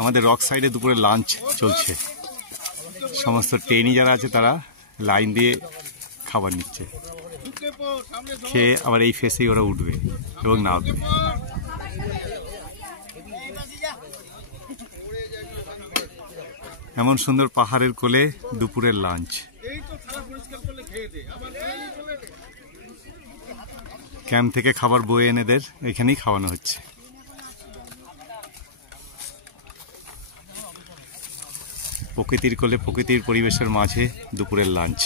আমাদের রক সাইডে দুপুরে লাঞ্চ চলছে। সমস্ত ট্রেনি যারা আছে তারা লাইন দিয়ে খাবার নিচ্ছে, খেয়ে আবার এই ফেসেই ওরা উঠবে এবং নামবে। এমন সুন্দর পাহাড়ের কোলে দুপুরের লাঞ্চ। ক্যাম্প থেকে খাবার বয়ে এনেদের এখানেই খাওয়ানো হচ্ছে। প্রকৃতির কোলে প্রকৃতির পরিবেশের মাঝে দুপুরের লাঞ্চ।